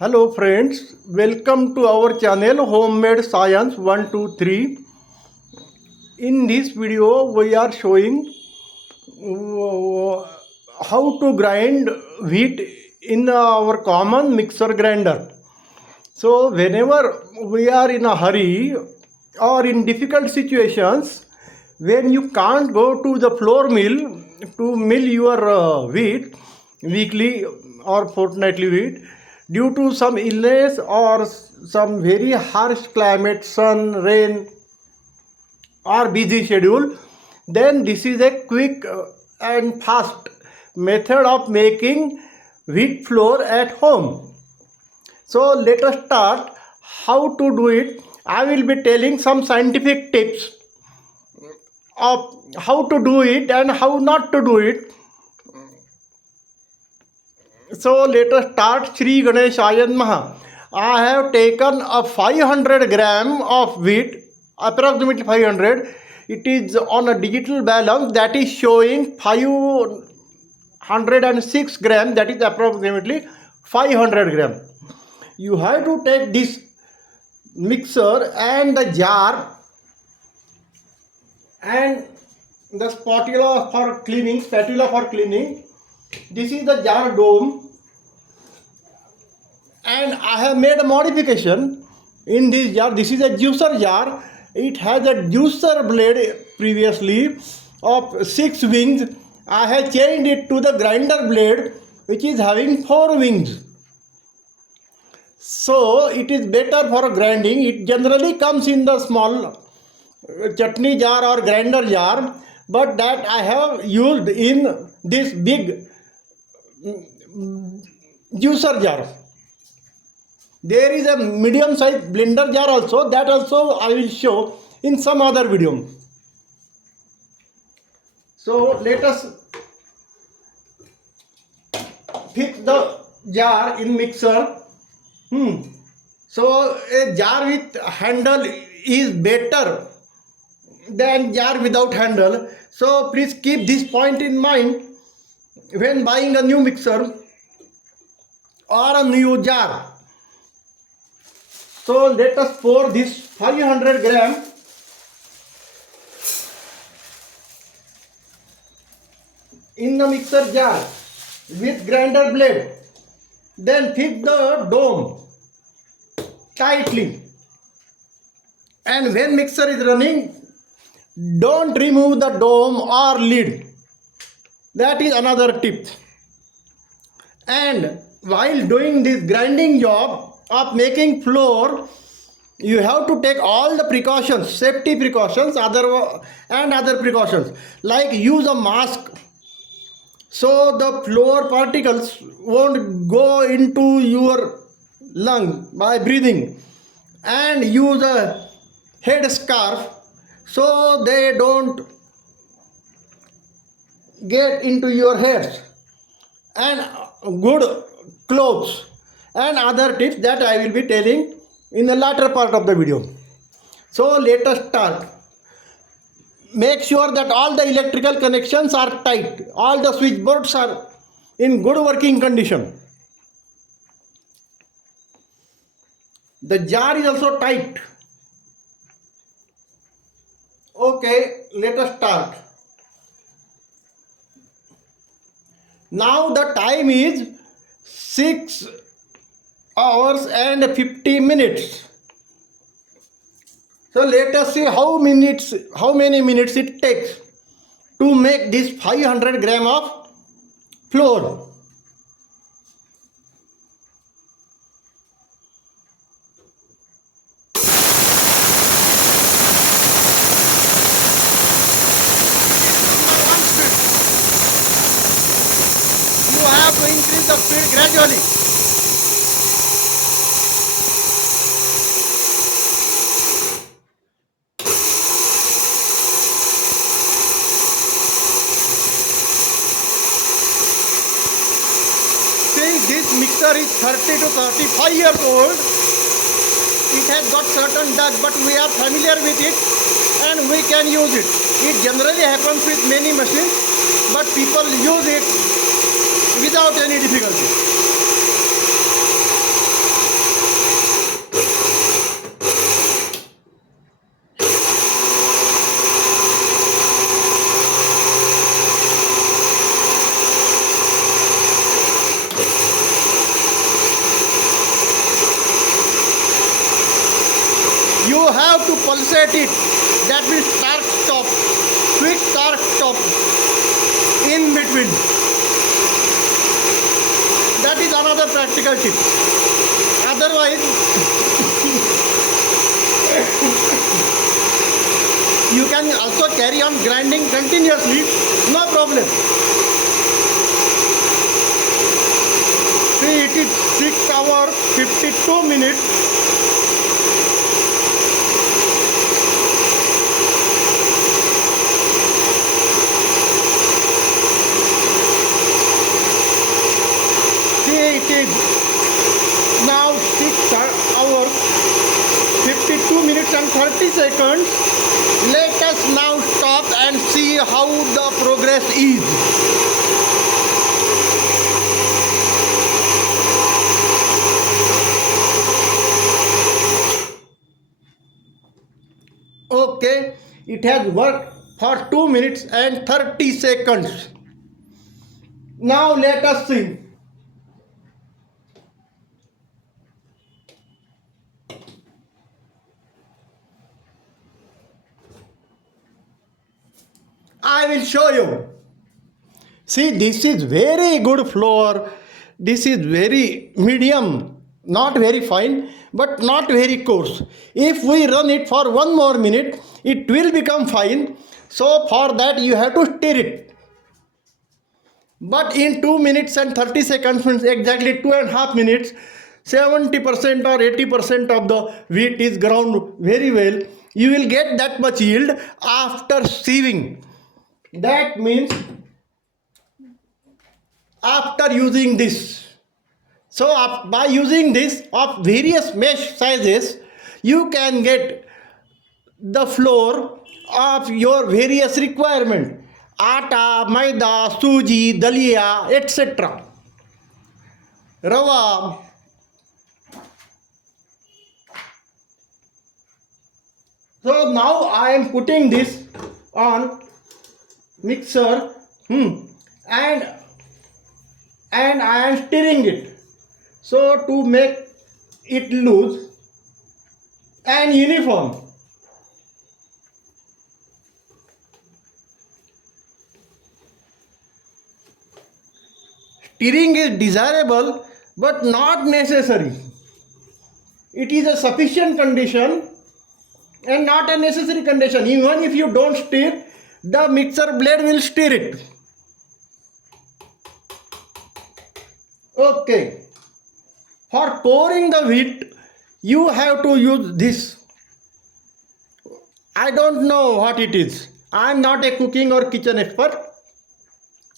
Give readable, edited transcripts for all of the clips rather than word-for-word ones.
Hello friends, welcome to our channel Homemade Science 123. In this video we are showing how to grind wheat in our common mixer grinder. So whenever we are in a hurry or in difficult situations, when you can't go to the flour mill to mill your wheat weekly or fortnightly wheat due to some illness or some very harsh climate, sun, rain or busy schedule, then this is a quick and fast method of making wheat flour at home. So let us start how to do it. I will be telling some scientific tips of how to do it and how not to do it. So let us start. Shri Ganeshaya Namaha. I have taken a 500 gram of wheat, approximately 500. It is on a digital balance that is showing 506 gram, that is approximately 500 gram. You have to take this mixer and the jar and the spatula for cleaning. This is the jar dome, and I have made a modification in this jar. This is a juicer jar. It has a juicer blade previously of 6 wings. I have changed it to the grinder blade which is having 4 wings. So it is better for grinding. It generally comes in the small chutney jar or grinder jar, but that I have used in this big juicer jar. There is a medium size blender jar also, that also I will show in some other video. So let us fix the jar in mixer. So a jar with handle is better than jar without handle. So please keep this point in mind when buying a new mixer or a new jar. So let us pour this 500 gram in the mixer jar with grinder blade. Then fix the dome tightly. And when mixer is running, don't remove the dome or lid. That is another tip. And while doing this grinding job of making flour, you have to take all the precautions, safety precautions, other precautions, like use a mask so the flour particles won't go into your lung by breathing, and use a head scarf so they don't get into your hairs, and good clothes, and other tips that I will be telling in the latter part of the video. So let us start. Make sure that all the electrical connections are tight, all the switchboards are in good working condition. The jar is also tight. Okay, let us start. Now the time is 6 hours and 50 minutes. So let us see how many minutes it takes to make this 500 gram of flour. You have to increase the speed gradually. Since this mixer is 30 to 35 years old, it has got certain dust, but we are familiar with it and we can use it. It generally happens with many machines, but people use it without any difficulty. have to pulsate it. That means start stop, quick start stop in between. That is another practical tip. Otherwise, you can also carry on grinding continuously, no problem. See, it is 6 hours 52 minutes. See, it is now 6 hours 52 minutes and 30 seconds. Let us now stop and see how the progress is. Okay, it has worked for 2 minutes and 30 seconds. Now let us see. I will show you. See, this is very good flour. This is very medium, not very fine, but not very coarse. If we run it for 1 more minute, it will become fine. So for that you have to stir it. But in 2 minutes and 30 seconds, means exactly 2.5 minutes, 70% or 80% of the wheat is ground very well. You will get that much yield after sieving. That means after using this. So by using this of various mesh sizes, you can get the flour of your various requirement. Atta, maida, suji, dalia, etc. Rava. So now I am putting this on mixer and I am stirring it. So to make it loose and uniform. Stirring is desirable but not necessary. It is a sufficient condition and not a necessary condition. Even if you don't stir, the mixer blade will stir it. Okay. For pouring the wheat, you have to use this. I don't know what it is. I am not a cooking or kitchen expert.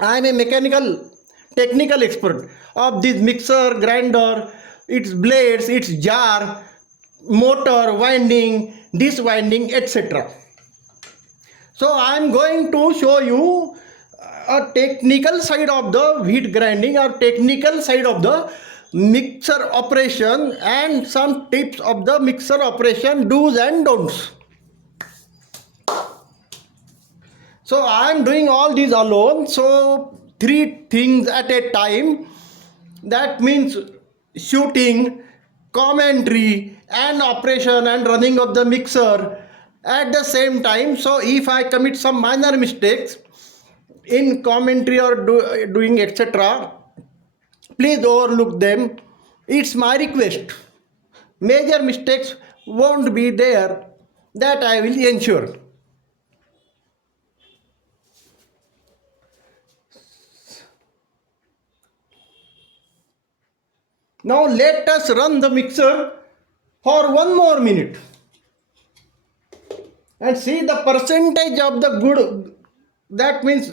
I am a technical expert of this mixer, grinder, its blades, its jar, motor, winding, this winding, etc. So I am going to show you a technical side of the wheat grinding or technical side of the mixer operation and some tips of the mixer operation, do's and don'ts. So I am doing all these alone. So 3 things at a time. That means shooting, commentary and operation and running of the mixer at the same time. So if I commit some minor mistakes in commentary or doing etc., please overlook them. It's my request. Major mistakes won't be there. That I will ensure. Now let us run the mixer for 1 more minute and see the percentage of the good, that means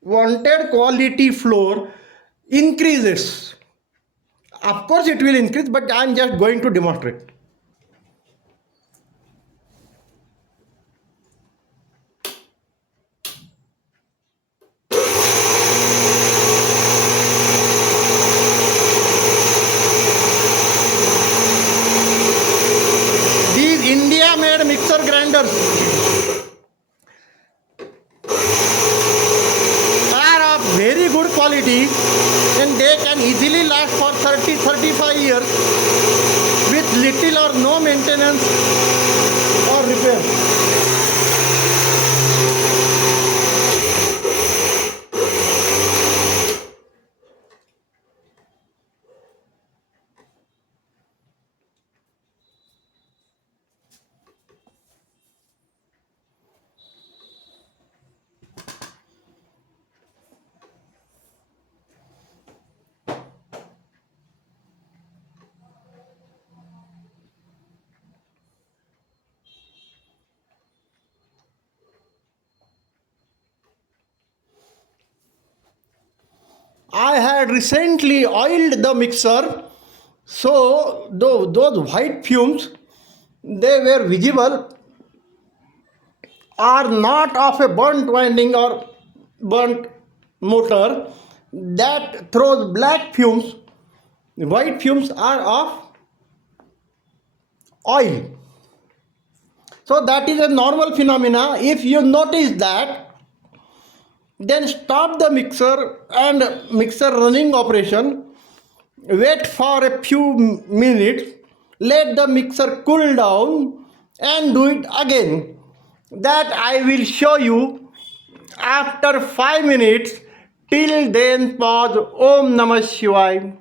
wanted quality flour increases. Of course it will increase, but I am just going to demonstrate. These India-made mixer grinders are of very good quality and they can easily last for 30-35 years with little or no maintenance or repair. I had recently oiled the mixer, so those white fumes they were visible are not of a burnt winding or burnt motor that throws black fumes. White fumes are of oil. So that is a normal phenomena. If you notice that, then stop the mixer and mixer running operation. Wait for a few minutes. Let the mixer cool down and do it again. That I will show you after 5 minutes. Till then, pause. Om Namah Shivaya.